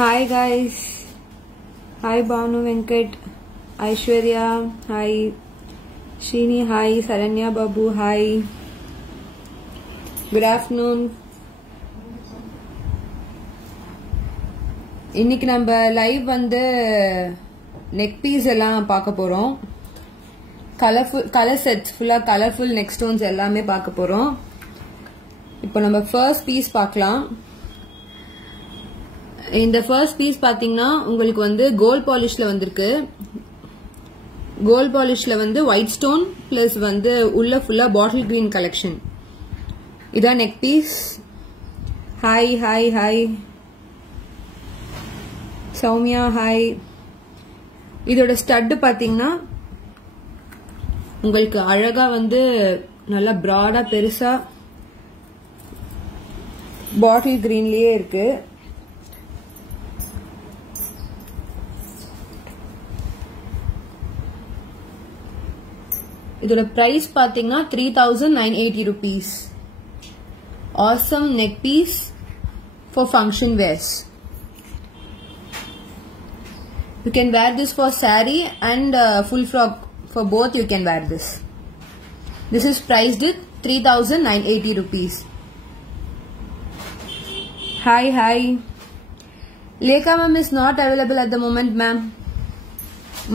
Hi guys, hi Banu Venkat, Aishwarya, hi Shini, hi Saranya Babu, hi. Good afternoon. இன்னைக்கு நம்ம live வந்து neck piece எல்லாம் பார்க்க போறோம். கலர் செட்ஸ் ஃபுல்லா கலர்ஃபுல் நெக் ஸ்டோன்ஸ் எல்லாமே பார்க்க போறோம். இப்போ நம்ம ஃபர்ஸ்ட் பீஸ் பார்க்கலாம். இந்த ஃபர்ஸ்ட் பீஸ் பாத்தீங்கன்னா உங்களுக்கு வந்து கோல்ட் பாலிஷ்ல வந்திருக்கு. கோல்ட் பாலிஷ்ல வந்து ஒயிட் ஸ்டோன் பிளஸ் வந்து உள்ள ஃபுல்லா பாட்டில் கிரீன் கலெக்ஷன். இதான் neck piece. Hi hi hi Soumya, hi. இதோட ஸ்டட் பாத்தீங்கன்னா உங்களுக்கு அழகா வந்து நல்லா பிராடா பெருசா பாட்டில் கிரீன்லயே இருக்கு. இதோட பிரைஸ் பாத்தீங்கன்னா 3980 rupees. Awesome neck piece for function wears. You can wear this for saree and full frock. For both you can wear this. This is priced at 3980 rupees. Hi, hi. Lekha ma'am is not available at the moment, ma'am.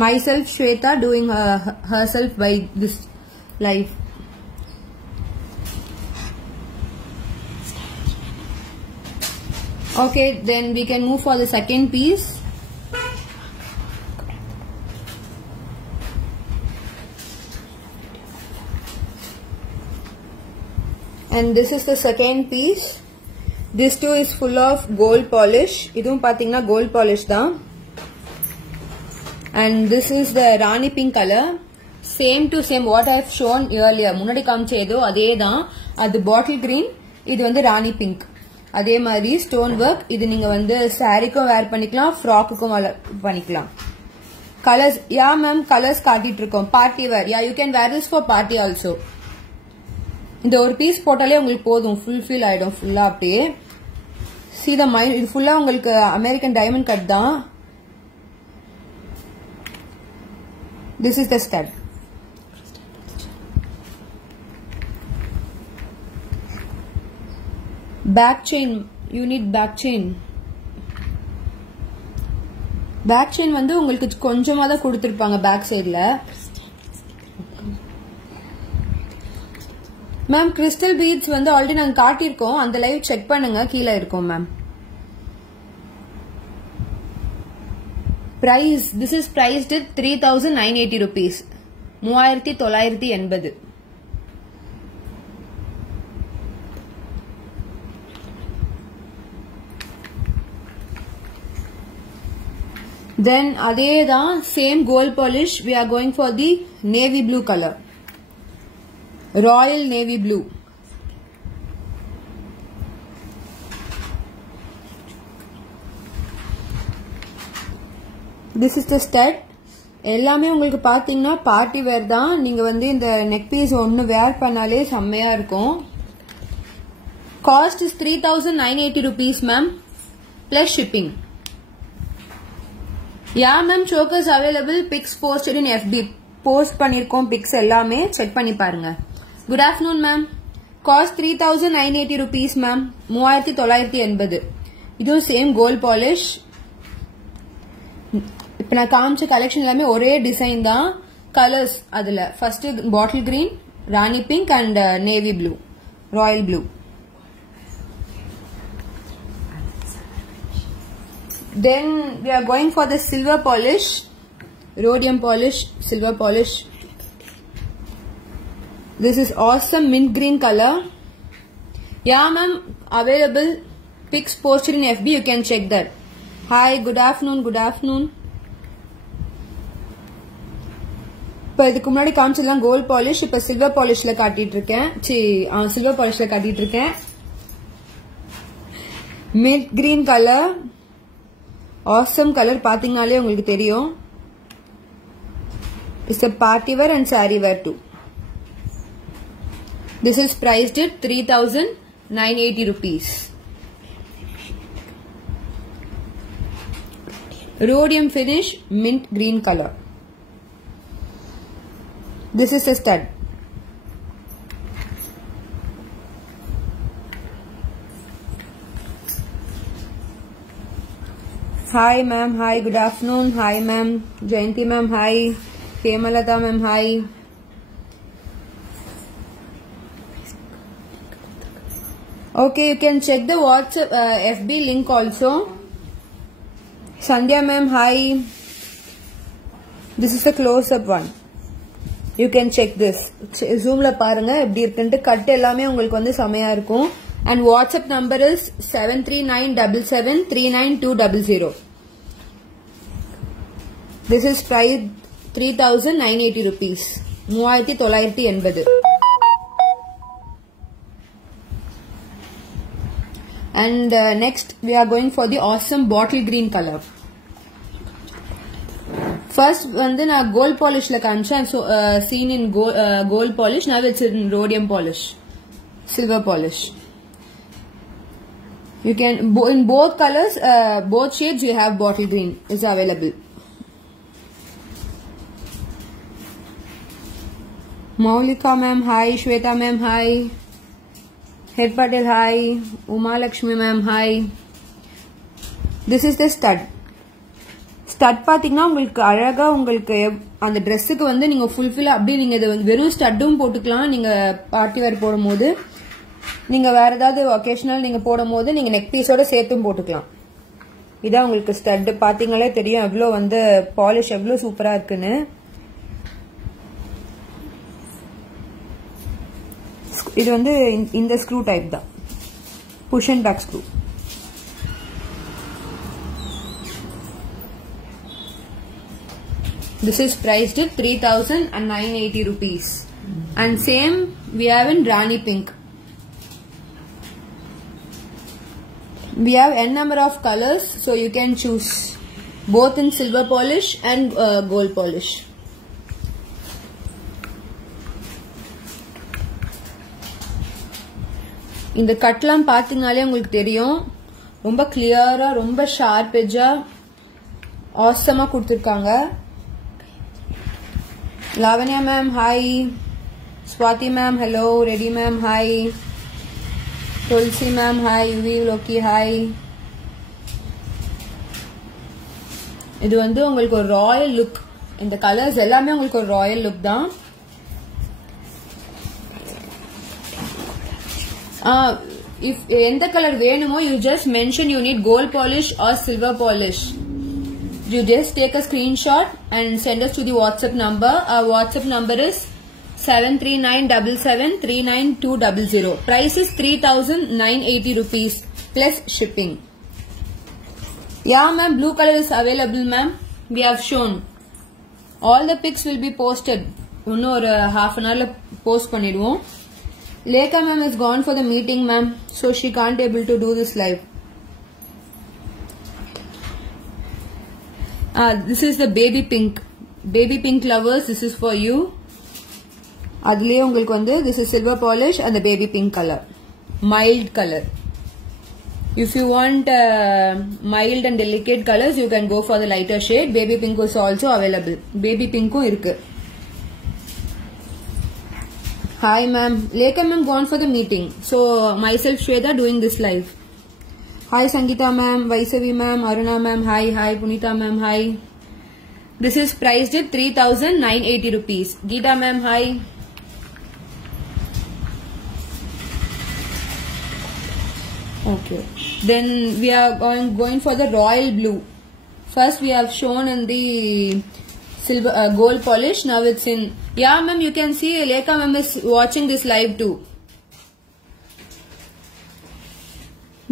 Myself Shweta doing herself by this live. Okay, then we can move for the second piece. And this is the second piece. This too is full of gold polish. Idum pathina gold polish da. And this is the Rani pink color. Same to same what I have shown earlier. Munadi kamchedo adhe dhaan. Adu bottle green. Idu vandu Rani pink. Adhe mari stone work. Idu neenga vandu saree ko wear panikalam, frock ko panikalam. Colors, yeah ma'am, colors kaatittirukom. Party wear. Yeah, you can wear this for party also. இந்த ஒரு piece போட்டாலே உங்களுக்கு போதும், full feel ஆயிடும் ஃபுல்லா அப்படியே. See the mind, இது ஃபுல்லா உங்களுக்கு அமெரிக்கன் டைமண்ட் கட் தான். This is the stud. Back chain, you need back chain. Back chain வந்து உங்களுக்கு கொஞ்சமா தான் கொடுத்திருப்பாங்க பேக் சைடுல. மேம் கிறிஸ்டல் பீட்ஸ் வந்து ஆல்ரெடி நாங்க காட்டியிருக்கோம், அந்த லைவ் செக் பண்ணுங்க, கீழே இருக்கும் ma'am. Price, this is priced at 3980 rupees. 3980. Then adhe da same gold polish, we are going for the navy blue color. Royal navy blue. This is the stud. எல்லாமே உங்களுக்கு பாத்தீங்கன்னா party wear தான். நீங்க வந்து இந்த நெக் பீஸ் ஒன்னு வேர் பண்ணாலே செம்மையா இருக்கும். Cost is 3980 rupees ma'am plus shipping. Yeah ma'am, chokers available. Pics posted in FB. Post பண்ணிருக்கோம் pics எல்லாமே செக் பண்ணி பாருங்க. Good afternoon ma'am. Cost 3980 rupees ma'am. 3980. இதுவும் சேம் கோல்ட் பாலிஷ். இப்ப நான் காமிச்ச கலெக்ஷன் எல்லாமே ஒரே டிசைன் தான். கலர்ஸ் அதுல first bottle green, Rani pink and navy blue, Royal blue. Then we are going for the silver polish, rhodium polish, silver polish. This is awesome mint green color. Yeah, ma'am, available. Pics posted in FB, you can check that. Hi, good afternoon, good afternoon. இப்போ இதுக்கு முன்னாடி காமிச்சதெல்லாம் gold polish, இப்போ silver பாலிஷ்ல காட்டிட்டு இருக்கேன். Silver பாலிஷ்ல காட்டிட்டு இருக்கேன். Mint green colour, awesome colour, பாத்தீங்கனாலே உங்களுக்கு தெரியும். It's a party wear and saree wear too. This is priced at 3,980 rupees. Rhodium finish, mint green color. This is a stud. Hi ma'am, hi, good afternoon. Hi ma'am, Jayanti ma'am, hi. Kemalata ma'am, hi. Okay, you can check the WhatsApp FB link also. Sandhya ma'am, hi. This is a close-up one. You can check this. Zoom la parunga eppadi irukku cut ellame ungalku vandu samaya irukum. And WhatsApp number is 73977399200. This is price 3,980 rupees. 3,980. And next we are going for the awesome bottle green color. First வந்து நான் gold polishல காமிச்சேன். So seen in gold polish, now it's in rhodium polish, silver polish. You can in both colors, both shades you have bottle green is available. Maulika ma'am, hi. Shweta ma'am, hi. Head Patel, hi. Uma Lakshmi ma'am, hi. This is the stud. Stud பாத்தீங்கன்னா உங்களுக்கு அழகா உங்களுக்கு அந்த ட்ரெஸ்ஸுக்கு வந்து நீங்க fulfil அப்படியே நீங்க இதை வந்து வெறும் ஸ்டட்டும் போட்டுக்கலாம். நீங்க பார்ட்டி வேர் போடும் போது, நீங்க வேற ஏதாவது ஒகேஷனல் நீங்க போடும் போது நீங்க நெக் பீஸோட சேர்த்தும் போட்டுக்கலாம். இதான் உங்களுக்கு ஸ்டட். பாத்தீங்களே தெரியும் எவ்வளவு வந்து பாலிஷ் எவ்வளவு சூப்பரா இருக்குன்னு. இது வந்து இந்த ஸ்க்ரூ டைப் தான், push and back screw. This is priced at 3,980 rupees. And same we have in Rani pink. We have n number of colors, so you can choose both in silver polish and gold polish. இந்த கட்லாம் பாத்தீங்கனாலே உங்களுக்கு தெரியும், ரொம்ப கிளியரா ரொம்ப sharp எட்ஜா ஆசமா கொடுத்திருக்காங்க. Lavanya ma'am, hi. Swati ma'am, hello. Reddy ma'am, hi. Tulsi ma'am, hi. Uvi Loki, hi. இது வந்து உங்களுக்கு ஒரு ராயல் லுக். இந்த கலர்ஸ் எல்லாமே உங்களுக்கு ஒரு ராயல் லுக் தான். If எந்த கலர் வேணுமோ you just mention you need gold polish or silver polish. You just take a screenshot and send us to the WhatsApp number. Our WhatsApp number is 73977399200. Price is 3,980 rupees plus shipping. Yeah ma'am, blue color is available ma'am. We have shown. All the pics will be posted. இன்னும் ஒரு half an hour post பண்ணிடுவோம். Lekha ma'am is gone for the meeting ma'am, so she can't able to do this live. This is the baby pink. Baby pink lovers, this is for you. அதுலயே உங்களுக்கு வந்து this is silver polish and the baby pink color. Mild color. If you want mild and delicate colors, you can go for the lighter shade. Baby pink is also available. Baby pinkum irukku. Hi ma'am. Lekha ma'am gone for the meeting. So myself Shweta doing this live. Hi Sangeeta ma'am, Vaisavi ma'am, Aruna ma'am, hi, hi, Punita ma'am, hi. This is priced at 3,980 rupees. Geeta ma'am, hi. Okay. Then we are going for the royal blue. First we have shown in the silver gold polish. Now it's in. Yeah, ma'am, you can see Lekha ma'am is watching this live too.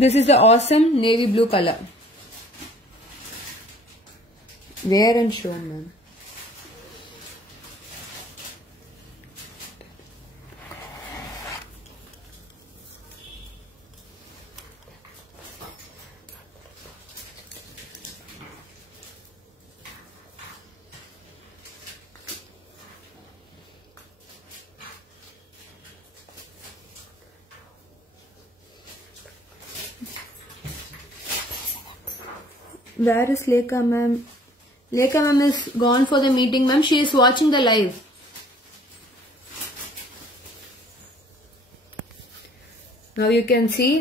This is the awesome navy blue color. Wear and show, ma'am. Where is Lekha ma'am? Lekha ma'am is gone for the meeting, ma'am. She is watching the live. Now you can see.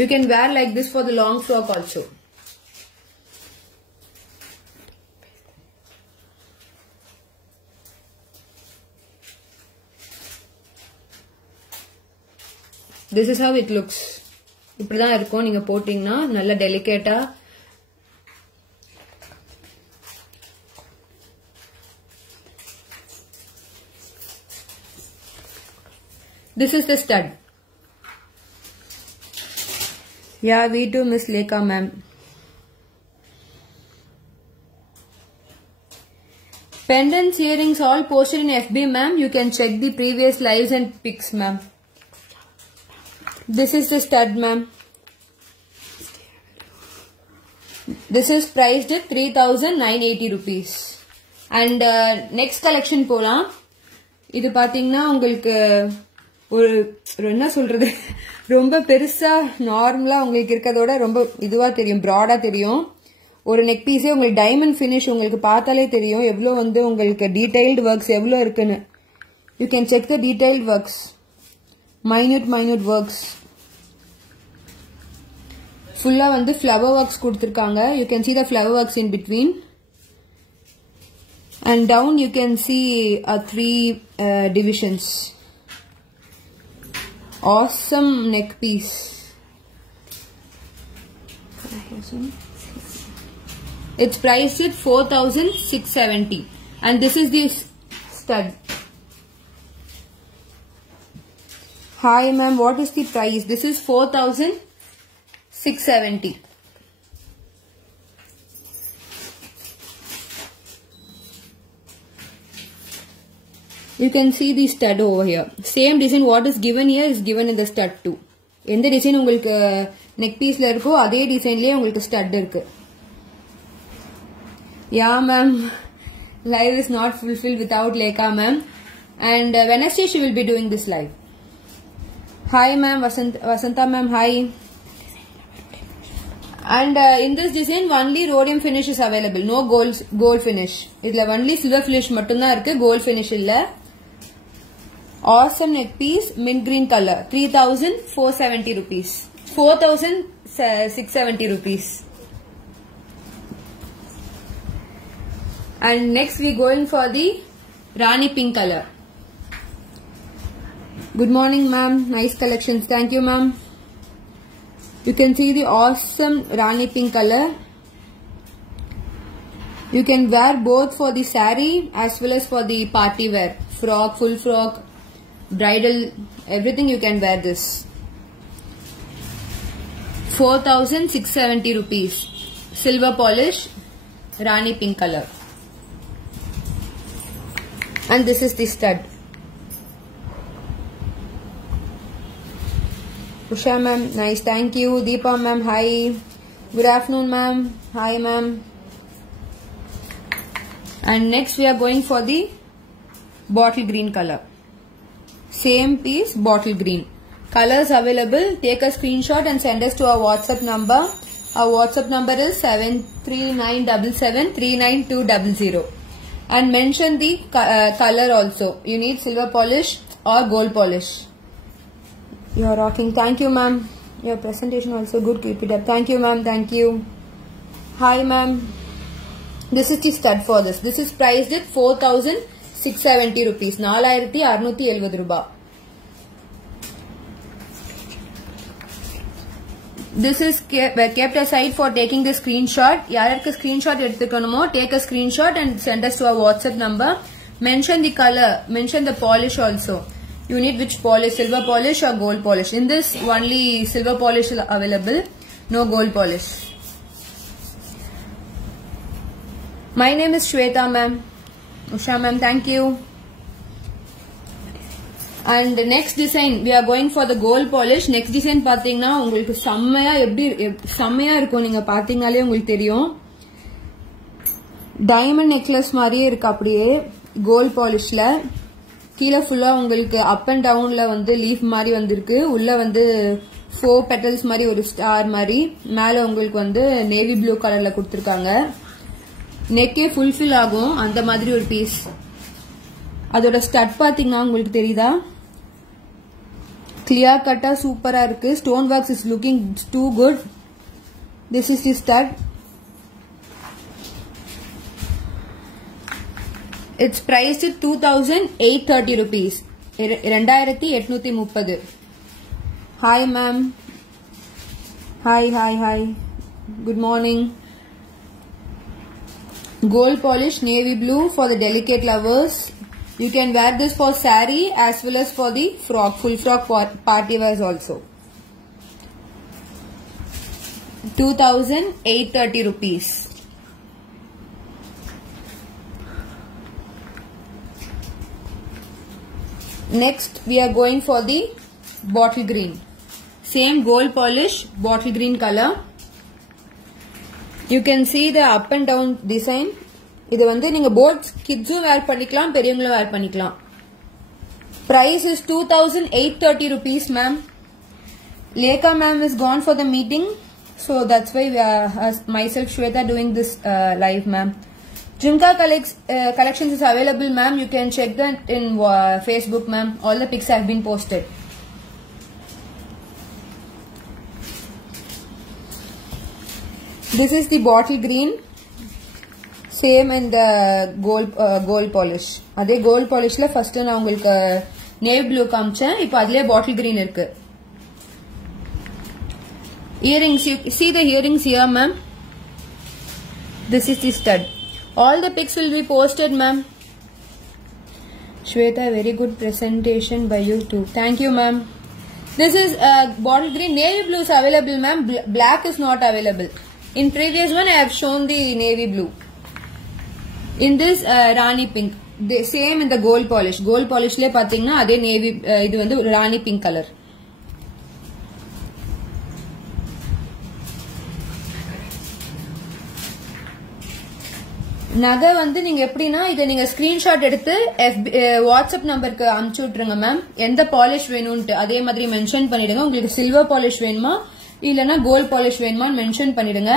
You can wear like this for the long frock also. This is how it looks. இப்படிதான் இருக்கும் நீங்க போட்டீங்கன்னா நல்ல டெலிகேட்டா. This is the stud. Yeah, we too miss Lekha ma'am. Pendants, earrings all posted in FB ma'am. You can check the previous lives and pics ma'am. This is the stud ma'am. This is priced at 3,980 rupees. And next collection போலாம். இது பாத்தீங்கன்னா உங்களுக்கு ஒரு என்ன சொல்றது ரொம்ப பெருசா நார்மலா உங்களுக்கு இருக்கதோட ரொம்ப இதுவா தெரியும், பிராடா தெரியும். ஒரு நெக் பீஸே உங்களுக்கு டைமண்ட் ஃபினிஷ் உங்களுக்கு பார்த்தாலே தெரியும் எவ்வளவு வந்து உங்களுக்கு டீடைல்டு ஒர்க்ஸ் எவ்வளவு இருக்குன்னு. You can check the detailed works. Minute works. Full வந்து flower works கொடுத்திருக்காங்க. You can see the flower works in between. And down you can see 3 divisions. Awesome neck piece. It's priced at 4,670. And this is the stud. Hi ma'am, what is the price? This is 4,670. You can see the stud over here. Same design what is given here is given in the stud too. எந்த design உங்களுக்கு neck piece ல இருக்கோ அதே டிசைன்லயே உங்களுக்கு stud இருக்கு. Yeah ma'am, live is not fulfilled without Lekha ma'am. And Wednesday she will be doing this live. Hi ma'am, Vasanta ma'am, hi. And in this design only rhodium finish is available. No gold finish. இதுல only silver finish மட்டும்தான் இருக்கு, gold finish இல்ல. Awesome neck piece, mint green color. 3,470 rupees. 4,670 rupees. And next we going for the Rani pink color. Good morning ma'am, nice collections. Thank you ma'am. You can see the awesome Rani pink color. You can wear both for the saree as well as for the party wear. Frock, full frock, bridal, everything you can wear this. 4,670 rupees. Silver polish, Rani pink color. And this is the stud. Usha ma'am, nice, thank you. Deepa ma'am, hi. Good afternoon ma'am. Hi ma'am. And next we are going for the bottle green color. Same piece, bottle green. Colors available. Take a screenshot and send us to our WhatsApp number. Our WhatsApp number is 73977399200. And mention the color also. You need silver polish or gold polish. You are rocking. Thank you ma'am. Your presentation also good. Keep it up. Thank you ma'am. Thank you. Hi ma'am. This is the stud for this. This is priced at 4,670 rupees. 4,670 ரூபாய். This is kept aside for taking the screenshot. யாருக்கு screenshot எடுத்துக்கணுமோ take a screenshot and send us to our WhatsApp number. Mention the color, mention the polish also. You need which polish, silver polish or gold polish. In this only silver polish is available, no gold polish. My name is Shweta ma'am. Usha ma'am, thank you. And the next design, we are going for the gold polish. Next design பாத்தீங்கன்னா உங்களுக்கு செம்மையா இருக்கும். நீங்க பாத்தீங்கனாலே உங்களுக்கு தெரியும். Diamond necklace மாதிரியே இருக்கு. அப்படியே கோல்ட் பாலிஷ்ல கீழே ஃபுல்லா உங்களுக்கு அப் அண்ட் டவுன்ல வந்து லீஃப் மாதிரி வந்திருக்கு. உள்ள வந்து 4 பெட்டல்ஸ் மாதிரி ஒரு ஸ்டார் மாதிரி, மேல உங்களுக்கு வந்து நேவி ப்ளூ கலர்ல கொடுத்திருக்காங்க. நெக்கே ஃபுல்ஃபில் ஆகும் அந்த மாதிரி ஒரு பீஸ். அதோட ஸ்டட் பாத்தீங்கன்னா உங்களுக்கு தெரியுதா, கிளியர் கட்டா சூப்பரா இருக்கு. Stone works is looking too good. This is the stud. It's priced at 2,830 rupees. 2830. Hi ma'am. Hi. Good morning. Gold polish navy blue for the delicate lovers. You can wear this for saree as well as for the frock, full frock party wears also. 2,830 rupees. Next we are going for the bottle green. Same gold polish, bottle green color. You can see the up and down design. இது வந்து நீங்க both kidsum wear பண்ணிக்கலாம், பெரியவங்களும் wear பண்ணிக்கலாம். Price is 2,830 rupees ma'am. Lekha ma'am is gone for the meeting, so that's why we are myself Shweta doing this live ma'am. Jhumka collections is available ma'am. You can check that in Facebook ma'am. All the pics have been posted. This is the bottle green. Same in the gold polish. அதே gold polishல first நான் உங்களுக்கு navy blue காமிச்சேன். இப்போ அதிலே bottle green இருக்கு. Earrings, you see the earrings here ma'am. This is the stud. All the pics will be posted ma'am. Shweta, very good presentation by you too. Thank you ma'am. This is bottle green. Navy blue is available ma'am. Black is not available. In previous one I have shown the navy blue. In this Rani pink. The same in the gold polish. Gold polish le pathina adhe navy idu vandu Rani pink color. நகை வந்து நீங்க எப்படின்னா இதை நீங்க screenshot எடுத்து WhatsApp நம்பருக்கு அனுப்பிச்சு விட்டுருங்க மேம். எந்த பாலிஷ் வேணும்ட்டு அதே மாதிரி மென்ஷன் பண்ணிடுங்க. உங்களுக்கு சில்வர் பாலிஷ் வேணுமா இல்லனா கோல்ட் பாலிஷ் வேணுமான்னு மென்ஷன் பண்ணிடுங்க.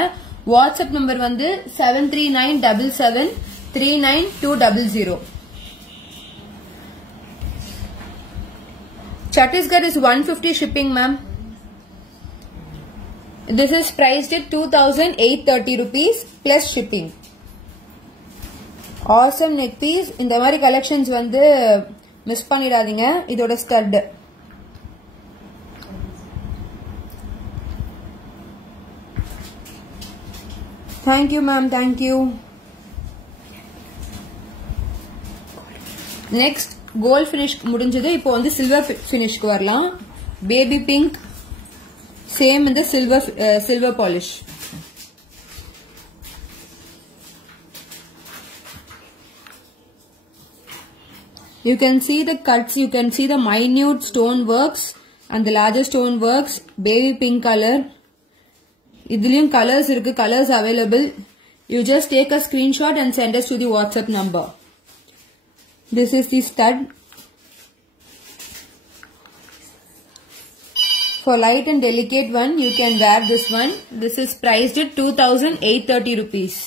வாட்ஸ்அப் நம்பர் வந்து 7397739200. Chhattisgarh is 150 shipping ma'am. This is priced at 2,830 rupees plus shipping. Awesome neck piece. இந்த மாதிரி collections வந்து மிஸ் பண்ணிடாதீங்க. இதோட stud. Thank you ma'am, thank you. Next gold finish முடிஞ்சது. இப்போ வந்து silver finishக்கு வரலாம். Baby pink. Same in the silver polish. You can see the cuts, you can see the minute stone works and the larger stone works. Baby pink color. Idhiliyum colors irukku, colors available. You just take a screenshot and send us to the WhatsApp number. This is the stud. For light and delicate one, you can wear this one. This is priced at 2,830 rupees.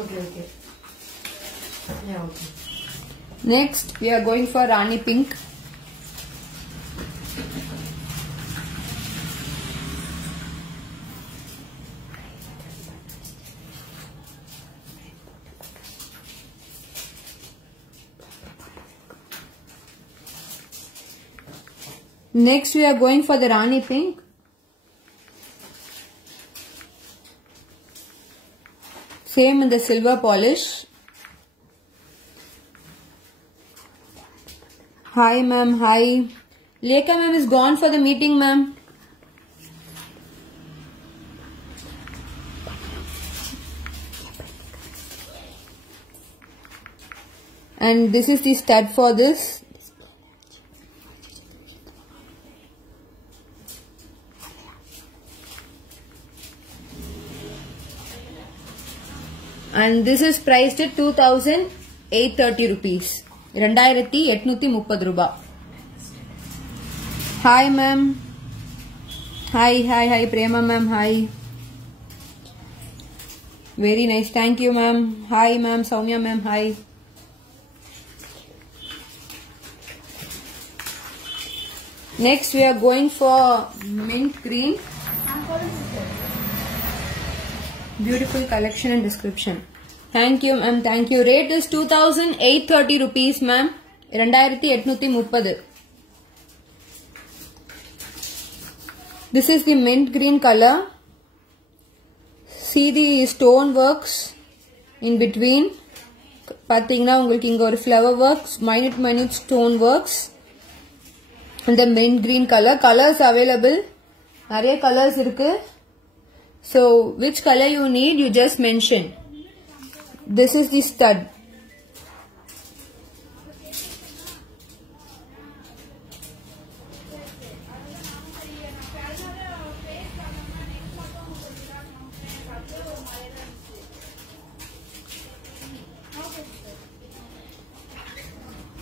Okay. Yeah, okay. Next, we are going for Rani pink. This Next we are going for the Rani pink. Same in the silver polish. Hi ma'am, hi. Lekha ma'am is gone for the meeting, ma'am. And this is the stud for this. And this is priced at 2,830 rupees. 2,830 rupees. Hi ma'am. Hi Prema ma'am, hi. Very nice, thank you ma'am. Hi ma'am, Soumya ma'am, hi. Next we are going for mint green. Beautiful collection and description. Thank you ma'am, thank you. Rate is 2,830 rupees ma'am. 2,830. This is the mint green color. See the stone works in between. Pathina ungalku inga or flower works, minute stone works. And the mint green color. Colors available. Nariya colors irukku. So which color you need, you just mention. This is the stud.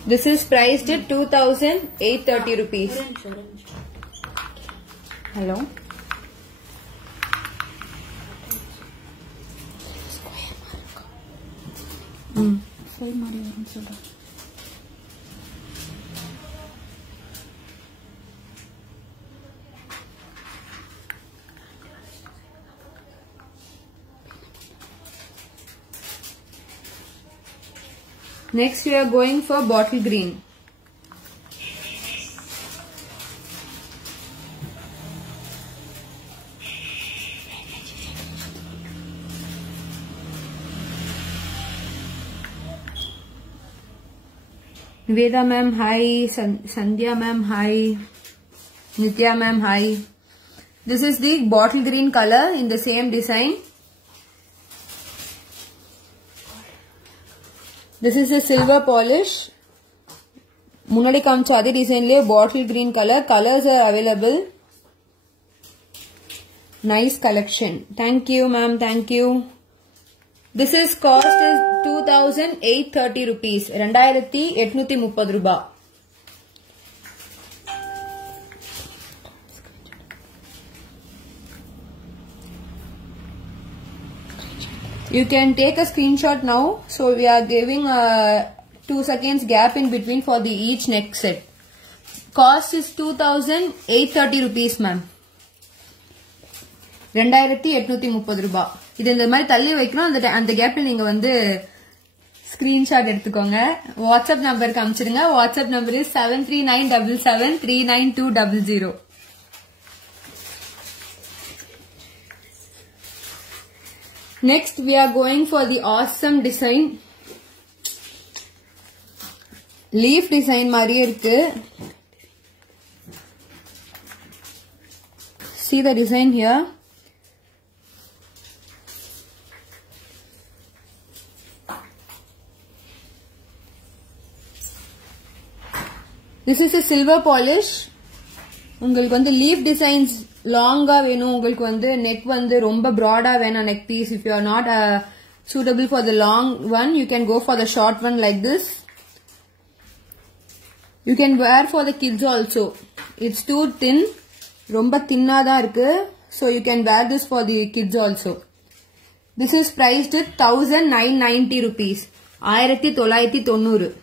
This is priced at 2,830 rupees. Hello. Next we are going for bottle green. Veda ma'am, hi. Sandhya ma'am, hi. Nitya ma'am, hi. This is the bottle green color in the same design. This is a silver polish. Munadi kamcha adi design le bottle green color. Colors are available. Nice collection. Thank you ma'am, thank you. This is cost is 2,830 rupees. 2,830 rupees. You can take a screenshot now. So we are giving a 2 seconds gap in between for the each neck set. Cost is 2,830 rupees ma'am. 2,830 rupees. இது இந்த மாதிரி தள்ளி வைக்கணும். அந்த கேப்ல நீங்க வந்து screenshot எடுத்துக்கோங்க. வாட்ஸ்அப் நம்பருக்கு அனுப்பிச்சிடுங்க. WhatsApp number is 7397739200. Next we are going for the awesome design. Leaf design மாதிரியே இருக்கு. See the design here. This is a silver polish. உங்களுக்கு வந்து leaf designs லாங்கா வேணும். உங்களுக்கு வந்து neck வந்து ரொம்ப broad-ஆ வேணா neck piece. If you are not suitable for the long one, you can go for the short one like this. You can wear for the kids also. It's too thin. ரொம்ப thin-ஆ தான் இருக்கு. So you can wear this for the kids also. This is priced at 1,990 rupees. 1,990.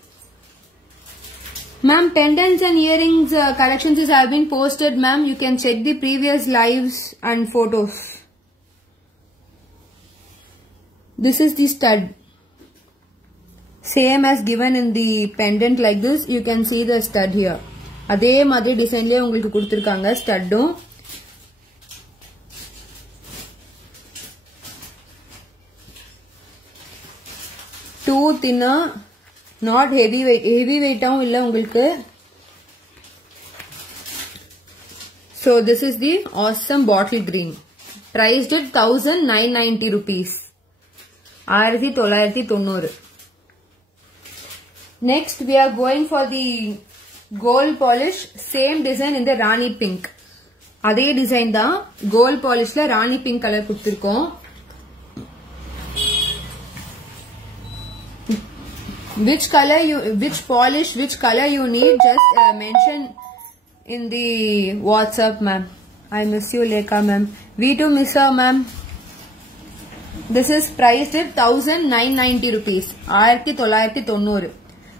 Ma'am, pendants and earrings collections have been posted, ma'am. You can check the previous lives and photos. This is the stud. Same as given in the pendant like this. You can see the stud here. அதே மாதிரி டிசைன்லயே உங்களுக்கு கொடுத்திருக்காங்க ஸ்டட்டும். Two தின்னா, not heavy weight, heavy வெயிட்டாவும் இல்ல உங்களுக்கு. So this is the awesome bottle green. Priced at 1990 rupees. 1990. Next we are going for the gold polish. Same design in the Rani pink. அதே design தான். Gold polishல Rani pink color கொடுத்திருக்கோம். Which color you, which polish, which color you need, just mention in the WhatsApp, ma'am. I miss you, Lekha, ma'am. We too miss her, ma'am. This is priced at 1990 rupees. 1990.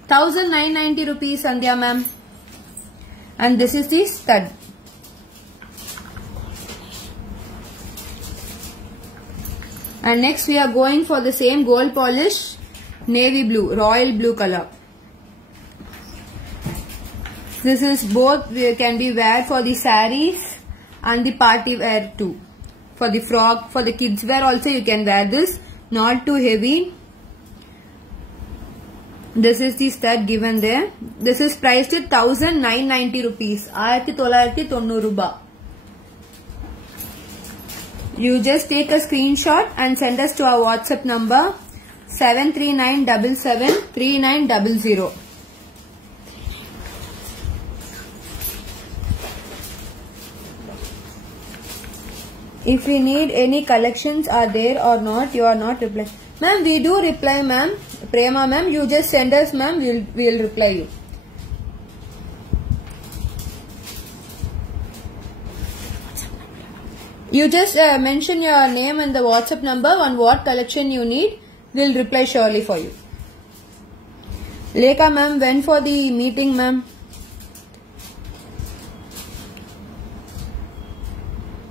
1990 rupees, Sandhya, ma'am. And this is the stud. And next we are going for the same gold polish, navy blue, royal blue color. This is both can be wear for the sarees and the party wear too. For the frock, for the kids wear also you can wear this. Not too heavy. This is the stud given there. This is priced at 1990 rupees. 1990. You just take a screenshot and send us to our WhatsApp number 739773900. If we need any collections are there or not, you are not replying. Ma'am, we do reply, ma'am. Prema, ma'am, you just send us, ma'am. We'll reply you. You just mention your name and the WhatsApp number on what collection you need. We'll reply surely for you. Lekha, ma'am, when for the meeting, ma'am?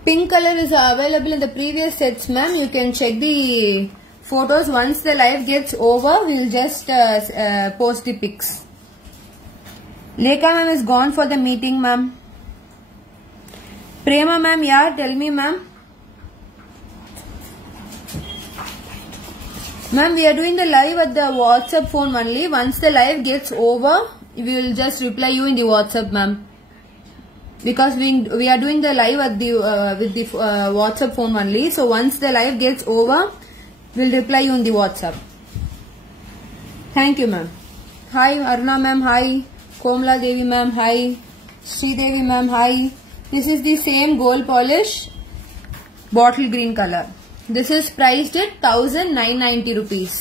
Pink color is available in the previous sets, ma'am. You can check the photos. Once the live gets over, we'll just post the pics. Lekha, ma'am, is gone for the meeting, ma'am. Prema, ma'am, yeah, tell me, ma'am. Ma'am, we are doing the live at the WhatsApp phone only. Once the live gets over, we will just reply you in the WhatsApp, ma'am. Because we are doing the live at the with the WhatsApp phone only. So once the live gets over, we'll reply you in the WhatsApp. Thank you, ma'am. Hi, Aruna, ma'am. Hi, Komla Devi, ma'am. Hi, Sri Devi, ma'am. Hi. This is the same gold polish, bottle green color. This is priced at 1990 rupees.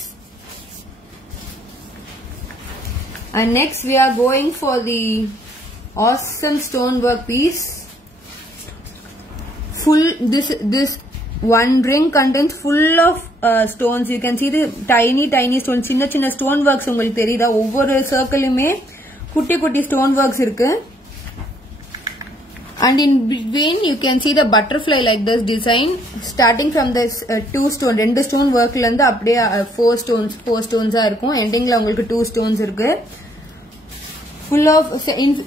And next we are going for the awesome stonework piece. Full this one ring contains full of stones. You can see the tiny stones. சின்ன stone works உங்களுக்கு தெரியுதா? ஒவ்வொரு சர்க்கிளுமே குட்டி குட்டி stone works இருக்கு. And in between you can see the butterfly like this design. Starting from this two stone, ரெண்டு stone workல இருந்து அப்படியே four stones இருக்கும். Endingல உங்களுக்கு two stones இருக்கு. Full of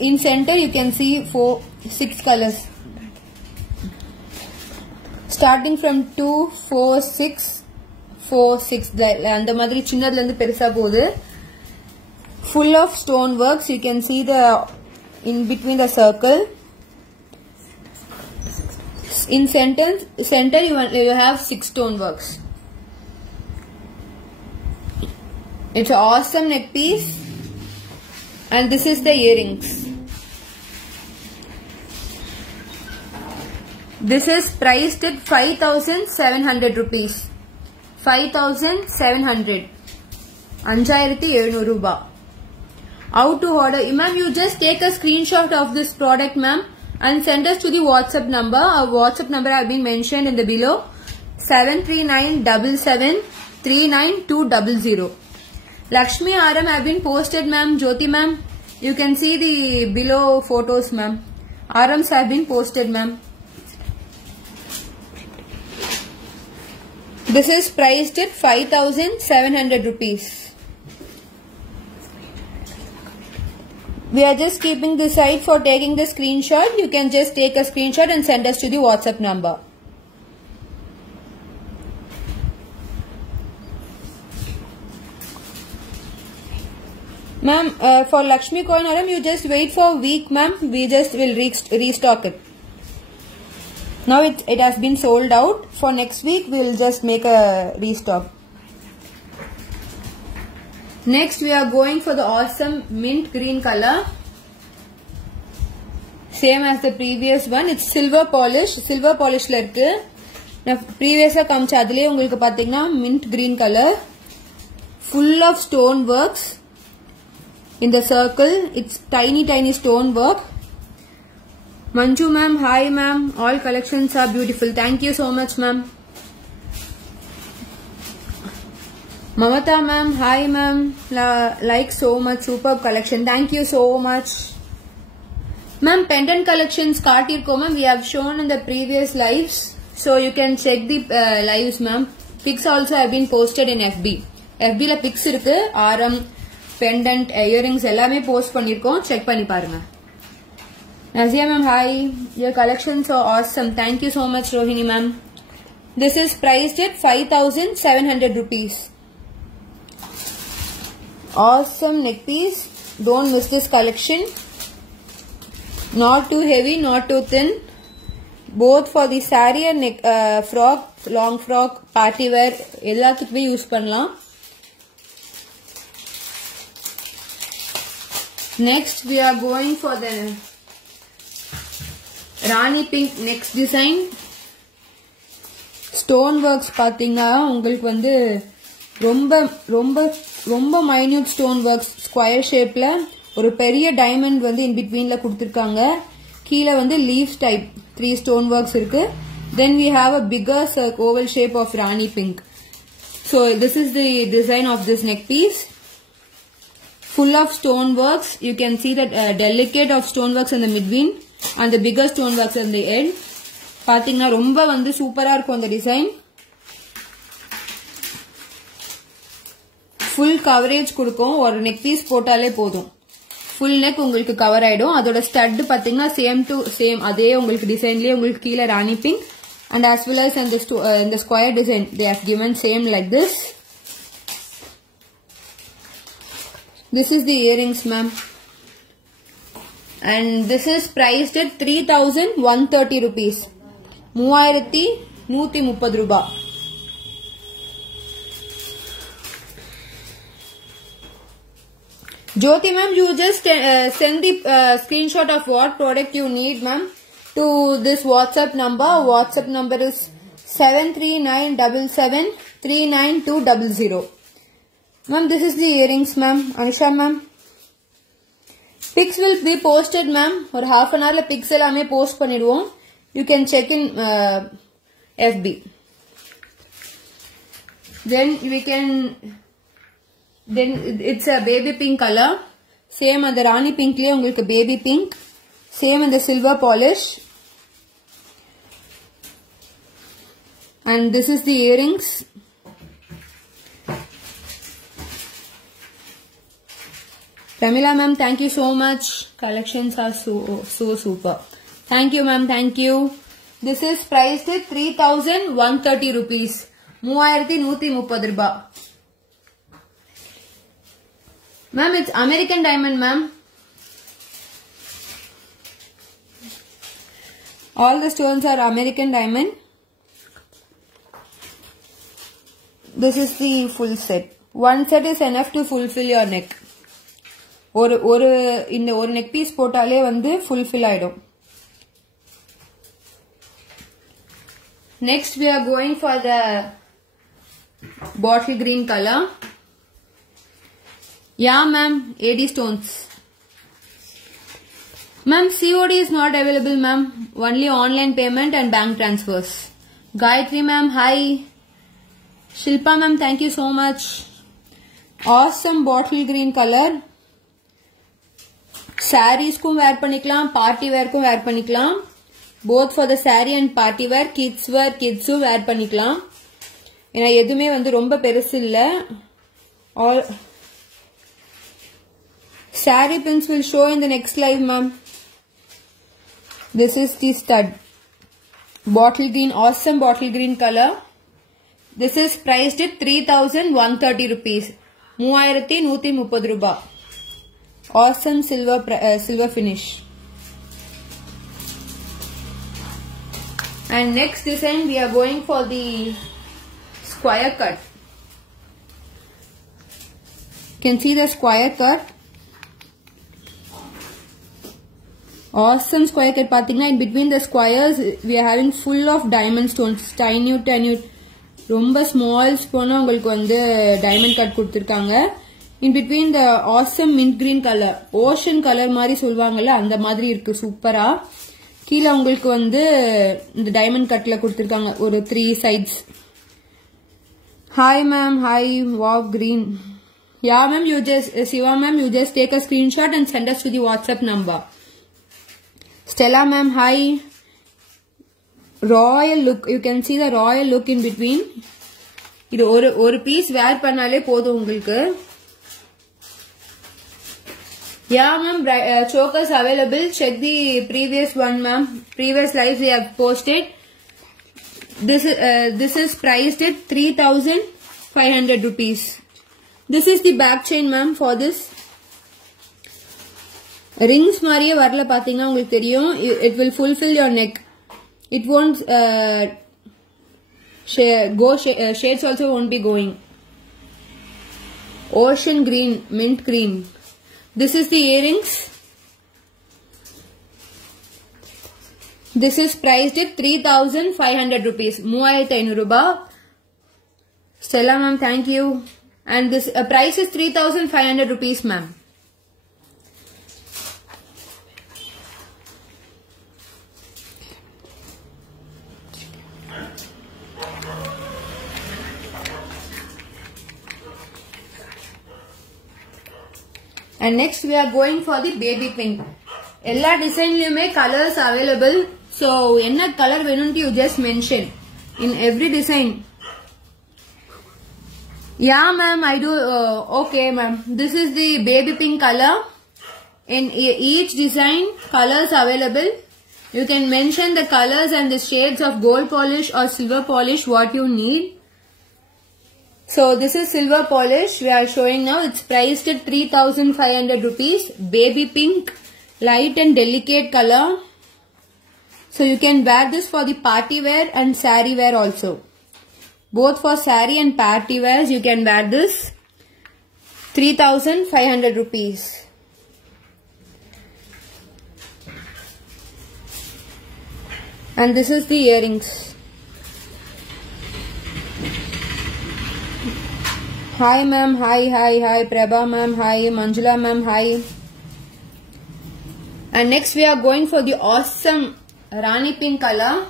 in center you can see 6 colors. Starting from 2, 4, 6, 4, 6 அந்த மாதிரி சின்னதுல இருந்து பெருசா போகுது. Full of stone works. You can see the in between the circle. In center you have 6 stone works. It's an awesome neck piece. And this is the earrings. This is priced at 5,700 rupees. 5,700. 5,700 rupees. How to order? Ma'am, you just take a screenshot of this product, ma'am, and send us to the WhatsApp number. Our WhatsApp number have been mentioned in the below. 73977392200. Lakshmi Aram have been posted, ma'am. Jyoti, ma'am, you can see the below photos, ma'am. Arams have been posted, ma'am. This is priced at 5,700 rupees. We are just keeping the site for taking the screenshot. You can just take a screenshot and send us to the WhatsApp number. Ma'am, for Lakshmi Coin Haram, you just wait for a week, ma'am. We just will restock it. Now it has been sold out. For next week, we will just make a restock. Next, we are going for the awesome mint green color. Same as the previous one. It's silver polish. Silver polish la irukku. Na previous ah kamcha adile ungalku pathina mint green color. Full of stone works. In the circle, it's tiny stone work. Manju ma'am, hi ma'am. All collections are beautiful. Thank you so much ma'am. Mamata ma'am, hi ma'am. Like so much, superb collection. Thank you so much. Ma'am, pendant collections katirko ma'am. We have shown in the previous lives. So you can check the lives ma'am. Pics also have been posted in FB. FB la pics irukku. Aram, pendant, earrings ellame post pannirkom. Check panni parunga. Nazia ma'am, hi. Your collections are awesome. Thank you so much, Rohini ma'am. This is priced at 5,700 rupees. Awesome neck piece. Don't miss this collection. Not too heavy, not too thin. Both for the saree and neck, frock, long frock, party wear, ellathukku use pannalam. Next, we are going for the Rani pink next design. Stone works பாத்தீங்கன்னா உங்களுக்கு வந்து ரொம்ப minute stone works square shapeல ஒரு பெரிய diamond வந்து in betweenல கொடுத்திருக்காங்க. கீழ வந்து leaves type 3 stone works இருக்கு. Then we have a bigger oval shape of Rani pink. So this is the design of this neck piece. Full of stone works. You can see that delicate of stone works in the midween and the bigger stone works in the end. பாத்தீங்கன்னா ரொம்ப வந்து சூப்பரா இருக்கும் அந்த design. Full coverage கொடுக்கும். ஒரு neck piece போட்டாலே போதும். Full neck உங்களுக்கு கவர் ஆயிடும். அதோட ஸ்டட் பாத்தீங்கன்னா same to same அதே உங்களுக்கு டிசைன்லயே உங்களுக்கு கீழ ராணி pink and as well as in the square design they have given same like this. This is the earrings ma'am. And this is priced at 3,130 rupees. 3,130 rupees. Jyoti ma'am, you just send the screenshot of what product you need ma'am to this WhatsApp number. WhatsApp number is 73977399200. Ma'am, this is the earrings ma'am. Anisha ma'am. Pics will be posted ma'am. Or half an hour la pics ellame post pannidvom. You can check in FB. Then it's a baby pink color. Same as the Rani pink liye ungalku baby pink. Same in the silver polish. And this is the earrings. Pramila ma'am, thank you so much. Collections are so super. Thank you ma'am, thank you. This is priced at 3,130 rupees. 3,130 rupees. Ma'am, it's American diamond ma'am. All the stones are American diamond. This is the full set. One set is enough to fulfill your neck. இந்த ஒரு neck piece போட்டாலே வந்து fulfill ஆயிடும். Next we are going for the bottle green color. Yeah ma'am, AD stones. Ma'am, COD is not available ma'am. Only online payment and bank transfers. Gayatri ma'am, hi. Shilpa ma'am, thank you so much. Awesome bottle green color. Sarees को wear பண்ணிக்கலாம், party wear को wear பண்ணிக்கலாம். Both for the saree and party wear, kids wear, kids wear பண்ணிக்கலாம். ஏன்னா எதுமே வந்து ரொம்ப பெருசு இல்ல. All Saree pins will show in the next live, ma'am. This is the stud. Bottle green, awesome bottle green color. This is priced at 3,130 rupees. 3,130 rupees. Awesome silver finish. And next design we are going for the square cut. You can see the square cut. Awesome square cut. Pathina, in between the squares we are having full of diamond stones. Tiny. Romba small spona ungalku vandu diamond cut kuduthirukanga. In between the awesome mint green color, ocean color mari solvaangala andha madri irukku super ah. Keela ungalku vandu the diamond cut la kuduthirukanga oru 3 sides. Hi ma'am, hi, wow green. Yeah ma'am, you just Siva ma'am, you just take a screenshot and send us to the WhatsApp number. Stella ma'am, hi. Royal look, you can see the royal look in between. Idu oru piece wear pannale podum ungalku. Yeah ma'am, chokers available. Check the previous one ma'am. Previous lives we have posted. This is priced at 3,500 rupees. This is the back chain ma'am for this. Rings mariye varala pathinga ungalku theriyum. It will fulfill your neck. It won't shades also won't be going. Ocean green, mint green. This is the earrings. This is priced at 3,500 rupees. 3,500 rupees. Stella ma'am, thank you. And this price is 3,500 rupees ma'am. And next we are going for the baby pink. Ella design lume colors available. So enna color venunti you just mention in every design. Yeah ma'am, I do. Okay ma'am, this is the baby pink color. In each design colors available. You can mention the colors and the shades of gold polish or silver polish what you need. So this is silver polish we are showing now. It's priced at 3,500 rupees. Baby pink, light and delicate color. So you can wear this for the party wear and saree wear also. Both for saree and party wears you can wear this. 3,500 rupees. And this is the earrings. Hi ma'am, hi, Prabha ma'am, hi, Manjula ma'am, hi. And next we are going for the awesome Rani pink color.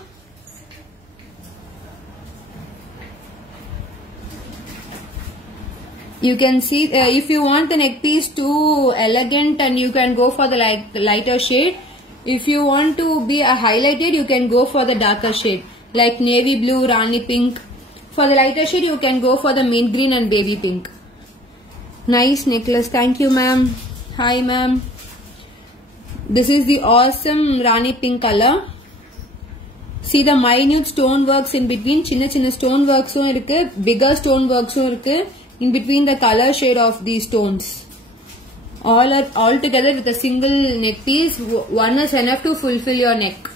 You can see if you want the neck piece too elegant and you can go for the lighter shade. If you want to be highlighted you can go for the darker shade like navy blue, Rani pink. For the lighter shade you can go for the mint green and baby pink. Nice necklace. Thank you ma'am. Hi ma'am. This is the awesome Rani pink color. See the minute stone works in between. Chinna stone works irukku, bigger stone works irukku in between the color shade of these stones. All together with a single neck piece. One is enough to fulfill your neck.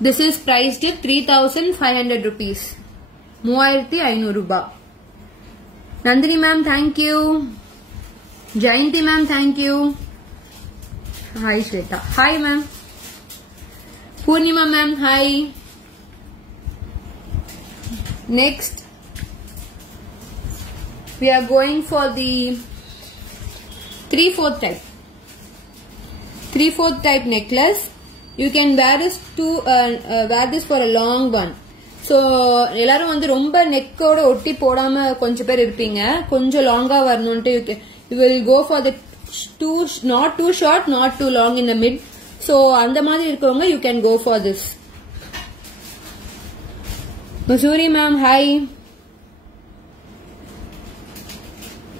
This is priced at 3,500 rupees. 3,500 rupees. Nandini ma'am, thank you. Jayanti ma'am, thank you. Hi Shweta. Hi ma'am. Purnima ma'am, hi. Next, we are going for the 3/4 type. 3/4 type necklace. You can wear this for a long one. So எல்லாரும் வந்து ரொம்ப நெக்கோட ஒட்டி போடாம கொஞ்சம் பேர் இருப்பீங்க. கொஞ்சம் லாங்கா வரணும்ட்டு you will go for the not too short, not too long in the mid. So அந்த மாதிரி இருக்கவங்க you can go for this. Masuri ma'am, hi.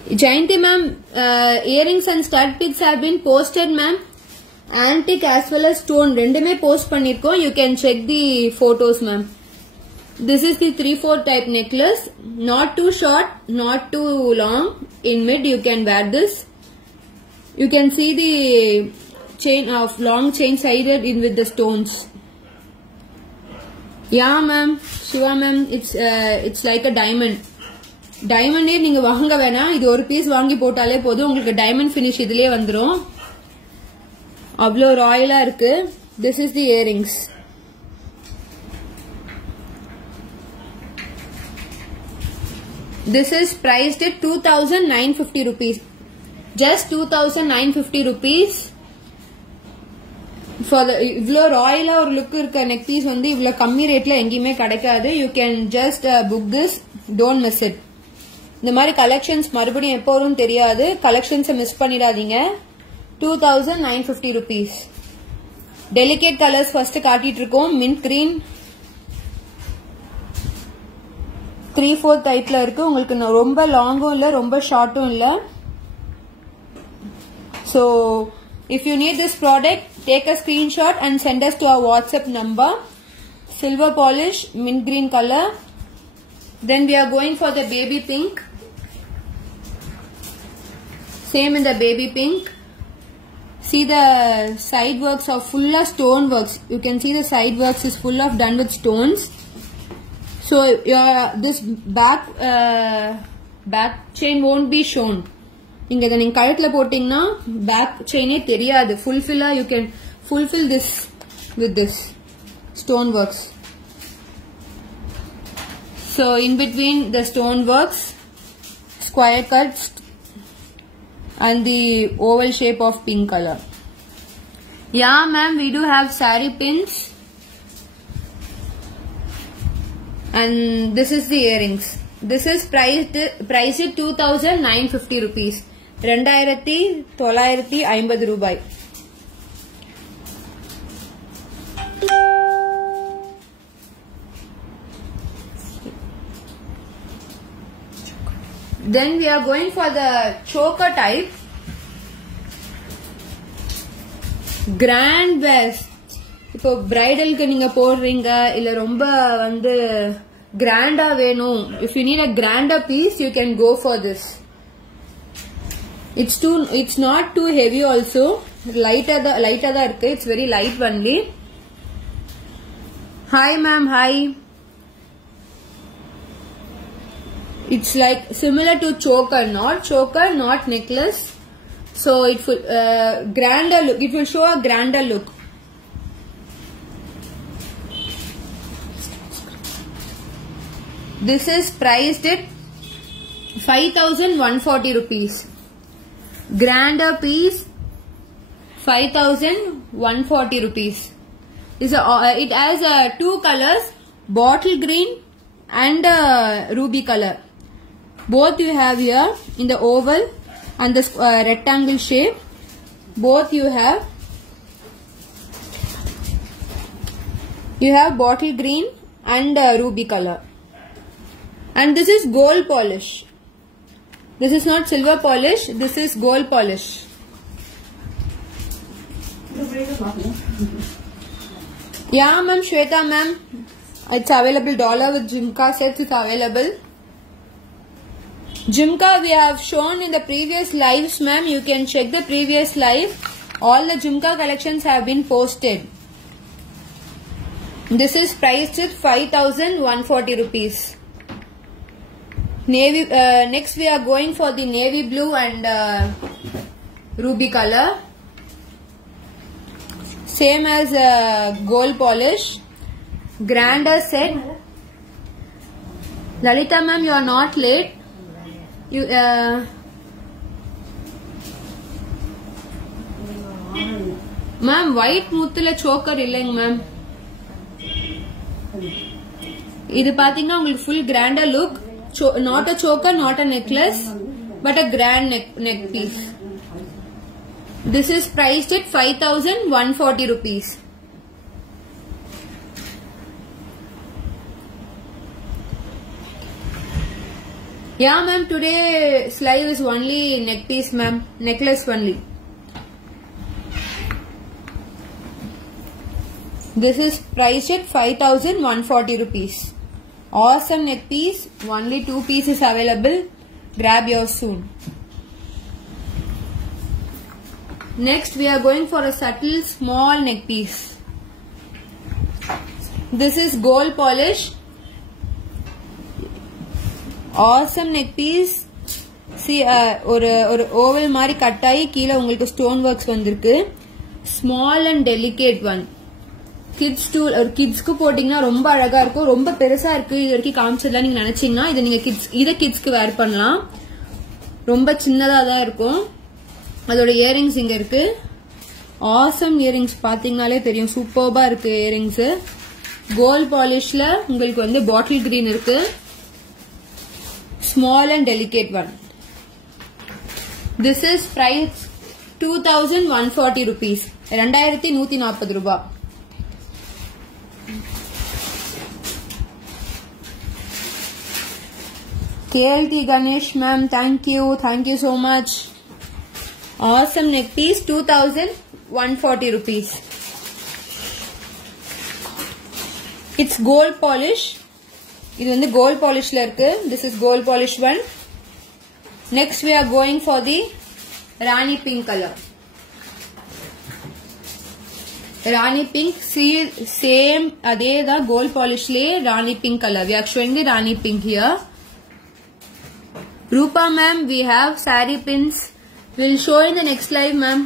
Jayanti ma'am, earrings and stud pics have been posted ma'am. Antique as well as stone rendume post pannirkom. You can check the photos ma'am. This is the 3/4 type necklace. Not too short, not too long. In mid you can wear this. You can see the chain of long chain sided in with the stones. Yeah ma'am, Shiva ma'am, it's like a diamond. Diamond நீங்க வாங்க வேணாம், இது ஒரு piece வாங்கி போட்டாலே போதும், உங்களுக்கு diamond finish இதிலே வந்துரும். அவ்ளோ ராயலா இருக்கு. This is the earrings. This is priced at 2,950 rupees. Just 2,950 rupees. For the இவ்ளோ ராயலா ஒரு லுக் இருக்க நெக் பீஸ் வந்து இவ்ளோ கம்மி ரேட்ல எங்கயுமே கிடைக்காது. You can just book this. Don't miss it. இந்த மாதிரி கலெக்ஷன்ஸ் மறுபடியும் எப்போ வரும் தெரியாது. கலெக்ஷன்ஸ் மிஸ் பண்ணிடாதீங்க. 2,950 rupees. டெலிகேட் கலர்ஸ் ஃபர்ஸ்ட் காட்டிட்டு இருக்கோம். மின்ட் கிரீன் 3/4 டைப்ல இருக்கு. உங்களுக்கு ரொம்ப லாங்கும் இல்ல, ரொம்ப ஷார்ட்டும் இல்ல. So if you need this product, take a screenshot and send us to our WhatsApp number. Silver polish, mint green color. Then we are going for the baby pink. Same in the baby pink. See the side works are full of stone works. You can see the side works is full of done with stones. So this back chain won't be shown. நீங்க இத நீங்க கழுத்துல போட்டீங்கன்னா back செயினே தெரியாது. ஃபுல்ஃபில்லா you can fulfill this with this stone works. So in between the stone works, square cuts and the oval shape of pink color. Yeah ma'am, we do have saree pins. And this is the earrings. This is priced 2,950 rupees. 2,950 ரூபாய். Then we are going for the choker type. Grand vest. இப்போ பிரைடலுக்கு நீங்க போடுறீங்க இல்ல ரொம்ப வந்து கிராண்டா வேணும். If you need a grander piece, you can go for this. It's not too heavy also. Lighter da irukku. It's very light only. Hi ma'am, hi. It's like similar to choker, not necklace. So it will grander look. It will show a grander look. This is priced at 5,140 rupees. Grander piece 5,140 rupees. It has two colors, bottle green and ruby color. Both you have here in the oval and the rectangle shape. Both you have bottle green and ruby color. And this is gold polish. This is not silver polish. This is gold polish. Yeah ma'am, Shweta ma'am. It's available. Dollar with Jhumka sets is available. Jhumka we have shown in the previous lives ma'am. You can check the previous live. All the Jhumka collections have been posted. This is priced at 5,140 rupees. Navy. Next we are going for the navy blue and ruby color. Same as gold polish. Grander set. Lalita ma'am, you are not late. You ma'am, white muthula choker இல்லைங்க ma'am. இது பாத்தீங்கன்னா உங்களுக்கு full grander look. Not a choker, not a necklace, but a grand neck piece. This is priced at 5,140 rupees. Yeah, ma'am. Today slide is only neck piece, ma'am. Necklace only. This is priced at 5,140 rupees. Awesome neck piece. Only 2 pieces available. Grab yours soon. Next, we are going for a subtle small neck piece. This is gold polish. Awesome neck piece. See, ஒரு oval மாதிரி cut ஆகி கீழ உங்களுக்கு stone works வந்திருக்கு. Small and delicate one. Kids tool or kids க்கு போட்டிங்கனா ரொம்ப அழகா இருக்கும். ரொம்ப பெருசா இருக்கு இது வரைக்கும் காமிச்சதெல்லாம் நீங்க நினைச்சீங்கன்னா இத நீங்க kidsக்கு wear பண்ணலாம். ரொம்ப சின்னதா தான் இருக்கும். அதோட இயரிங்ஸ் இங்க இருக்கு. Awesome earrings பாத்தீங்கனாலே தெரியும். சூப்பர்பா இருக்கு earrings. Gold polishல உங்களுக்கு வந்து bottle green இருக்கு. Small and delicate one. This is price 2,140 rupees. 2,140 ரூபாய். KLT Ganesh ma'am, thank you so much. Awesome neck piece, 2,140 rupees. It's gold polish. இது வந்து gold polishல இருக்கு. This is gold polish one. Next we are going for the Rani pink color. Rani pink, see same அதே தான் gold polishலே Rani pink color. We are showing the Rani pink here. Rupa ma'am, we have saree pins. We'll show in the next live ma'am.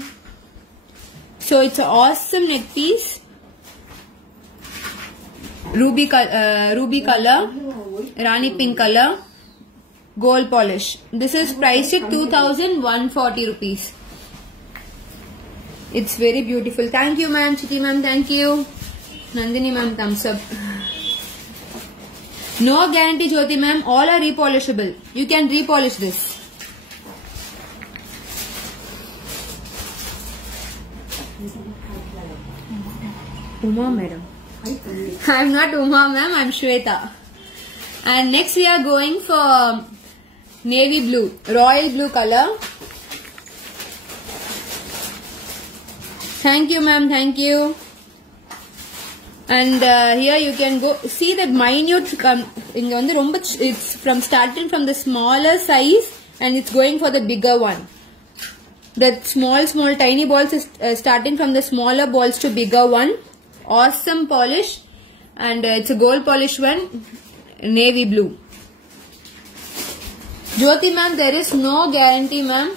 So it's an awesome neck piece. Ruby color, Rani pink color, gold polish. This is priced at 2,140 rupees. It's very beautiful. Thank you ma'am, Chiti ma'am, thank you. Nandini ma'am, thumbs up. No guarantee Jyoti ma'am, all are repolishable. You can repolish this. Uma madam. I'm not Uma ma'am, I'm Shweta. And next we are going for navy blue, royal blue color. Thank you ma'am, thank you. And here you can go see that minute inga vandu romba it's from starting from the smaller size and it's going for the bigger one. That small tiny balls is starting from the smaller balls to bigger one. Awesome polish and it's a gold polish one, navy blue. Jyoti ma'am, there is no guarantee ma'am.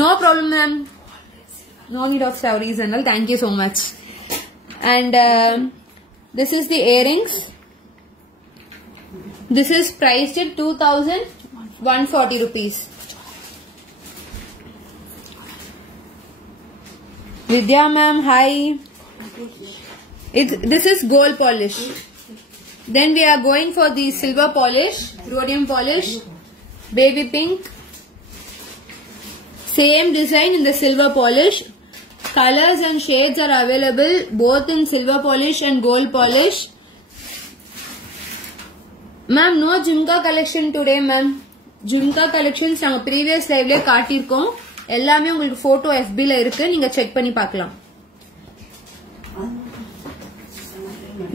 No problem ma'am. No need of saris and all. Thank you so much. And this is the earrings. This is priced at 2,140 rupees. Vidya ma'am, hi. This is gold polish. Then we are going for the silver polish, rhodium polish, baby pink. Same design in the silver polish. Colors and shades are available both in silver polish and gold polish. Ma'am, no Jhumka collection today ma'am. Jhumka collections நாங்க previous live ல காட்டியிருக்கோம். எல்லாமே உங்களுக்கு photo FB ல இருக்கு, நீங்க check பண்ணி பார்க்கலாம்.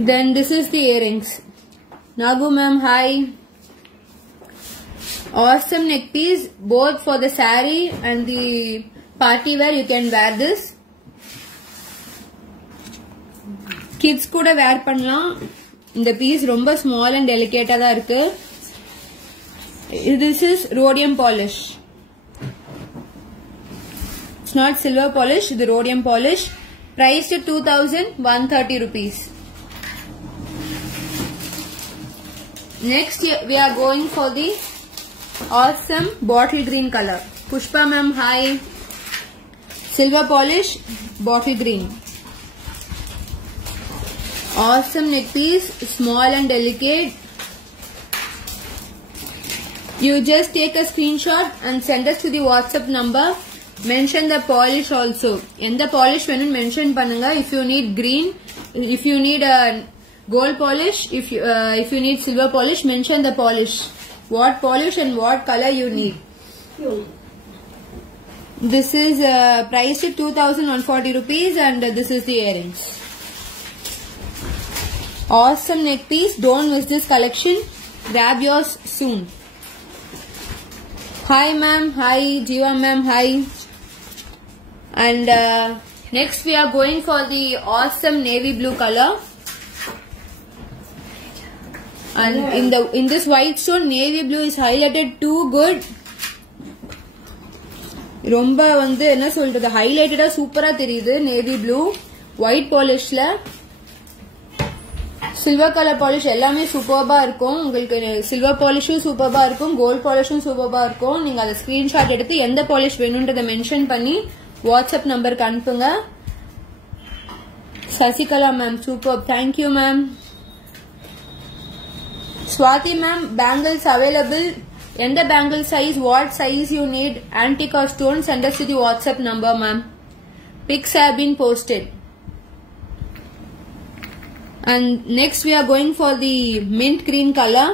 Then this is the earrings. Nagu ma'am, hi. Awesome neck piece, both for the saree and the party wear. You can wear this. Kids கூட wear பண்ணலாம். இந்த piece ரொம்ப small and delicate தான் இருக்கு. This is rhodium polish. It's not silver polish, the rhodium polish. Priced at 2,130 rupees. Next we are going for the awesome bottle green color. Pushpa ma'am, hi. Silver polish, bottle green. Awesome neck piece, small and delicate. You just take a screenshot and send us to the WhatsApp number. Mention the polish also. And the polish when mention pannunga. If you need green, if you need a gold polish, if you need silver polish, mention the polish. what polish and what color you need. This is priced at 2,140 rupees and this is the earrings. Awesome neck piece. Don't miss this collection. Grab yours soon. Hi ma'am. Hi Jiva ma'am. Hi. And next we are going for the awesome navy blue color. And in this white stone, navy blue is highlighted too good. ரொம்ப வந்து என்ன சொல்றது, ஹைலைட்டடா சூப்பரா தெரியுது. Navy blue white பாலிஷ்ல silver colour polish எல்லாமே சூப்பர்பா இருக்கும். உங்களுக்கு சில்வர் பாலிஷும் சூப்பர்பா இருக்கும், கோல்ட் பாலிஷும் சூப்பர்பா இருக்கும். நீங்க அதை ஸ்கிரீன்ஷாட் எடுத்து எந்த பாலிஷ் வேணும்ன்றத மென்ஷன் பண்ணி வாட்ஸ்அப் நம்பருக்கு அனுப்புங்க. Sasikala ma'am super, thank you ma'am. Swati ma'am, bangles available. And the bangle size, what size you need, antique or stone, send us to the WhatsApp number ma'am. Pics have been posted. And next we are going for the mint green color.